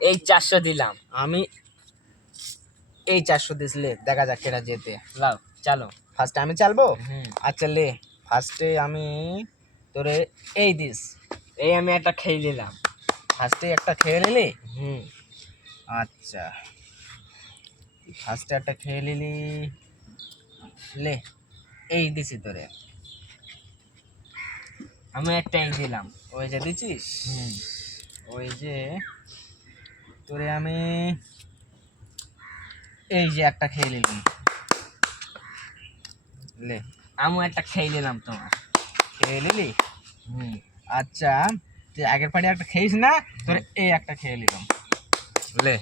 এই চারশো দিলাম। আমি এই চারশো দিসলে দেখা যাক কেটা যেতে। লাও চালো। ফার্স্টে আমি চালবো? আচ্ছা লে। ফার্স্টে আমি তোরে এই দিস। এই আমি একটা খেয়ে নিলাম। ফার্স্টে একটা খেয়ে নিলি? হুম। আচ্ছা। ফার্স্টে একটা খেয়ে নিলি। লে এই দিছি তোরে। আমি একটা এই দিলাম। ওই যে দিছিস? হুম। ওই যে তোরে আমি এই যে একটা খেয়ে নিলাম। লে আমি একটা খেয়ে নিলাম তোমার। খেয়ে নিলি? হুম আচ্ছা তুই আগের পাড়ে একটা খেয়েছ না? তোর এই একটা খেয়ে নিলাম। লে।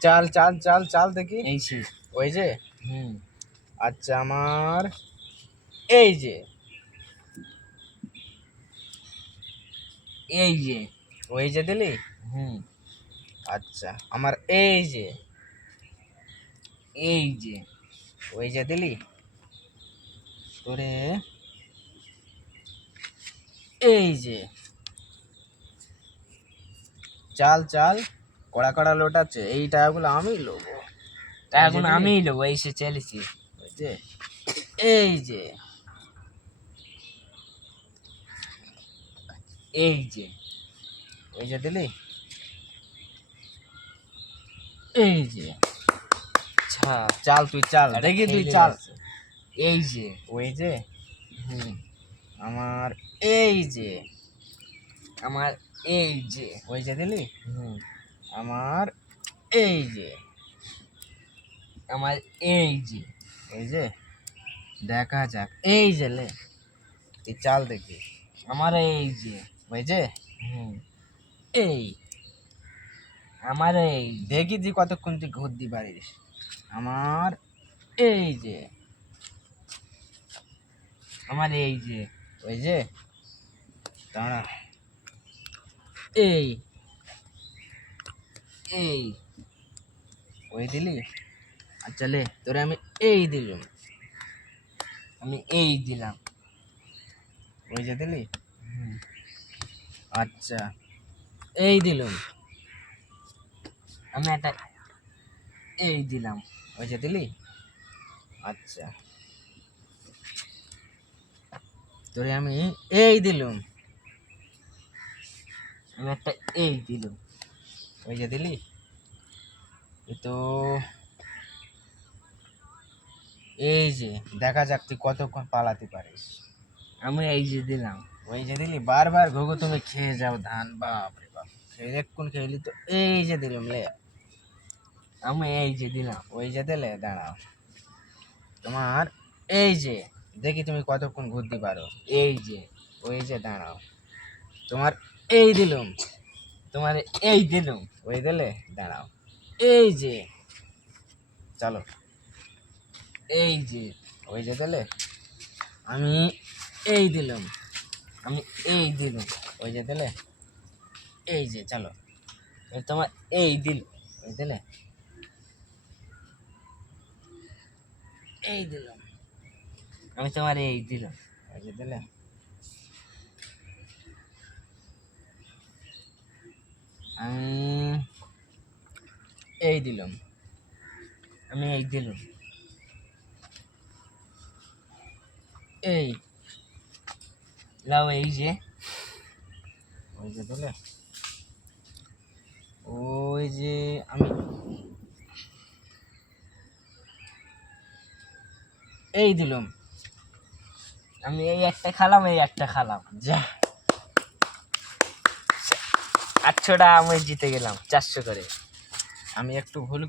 চাল চাল চাল চাল দেখি। এই শেষ ওই যে? হুম। আচ্ছা আমার এই যে। এই যে। ওই যে দিলি? হুম। আচ্ছা আমার এই যে এই যে ওই যে দিলি? তোরে এই যে চাল চাল কড়া কড়া লোটাচ্ছে এই টাকাগুলো আমি লোবো। এখন আমি লোবো এসে চলেছি। ওই এই যে এই যে ওই যে দিলি? এই যে। আচ্ছা চাল তুই চাল এটা দেখি তুই খেলে চাল। যাচ্ছে। এই যে ওই যে হুম আমার এই যে আমার এই যে ওই যে দিলি? হুম। আমার এই যে আমার এই যে এই যে দেখা যাক এই যে লে তুই চাল দেখি আমার এই যে ওই যে হুম। এই আমার এই দেখি তুই কতক্ষণ তুই ঘুর দি পারিস আমার এই যে আমার এই যে ওই যে দাঁড়া। এই এই ওই দিলি? আচ্ছা লে তোরে আমি এই দিলুম। আমি এই দিলাম। ওই যে দিলি? আচ্ছা। এই দিলুম। আমি একটা এই দিলাম। ওই যে দিলি? আচ্ছা। তোরে আমি এই দিলুম। আমি একটা এই দিলাম। ওই যে দিলি? তো এই যে, দেখা যাক তুই কতক্ষণ পালাতে পারিস। আমি এই যে দিলাম। ওই যে দিলি? বারবার ঘুঘু তুমি খেয়ে যাও, ধান বাপ খেয়ে খেলি তো এই যে দিলাম লে আমি এই যে দিলাম ওই যে দিলে দাঁড়াও তোমার এই যে দেখি তুমি কতক্ষণ ঘুরতে পারো এই যে ওই যে দাঁড়াও তোমার এই দিলুম তোমার এই দিলাম ওই দিলে দাঁড়াও এই যে চলো এই যে ওই যে দিলে আমি এই দিলাম আমি এই দিলাম ওই যে দিলে এই যে, চলো। তোমার এই দিল দিলে? এই দিলাম। আমি তোমার এই দিলাম ওই যে দিলে? আমি এই দিলাম। আমি এই দিলাম। এই, লাও এই যে। ওই যে দিলে? ওই যে আমি এই দিলাম। আমি এই একটা খালাম, এই একটা খালাম। যা। আটশোটা আমি জিতে গেলাম, চারশো করে। আমি একটু ভুল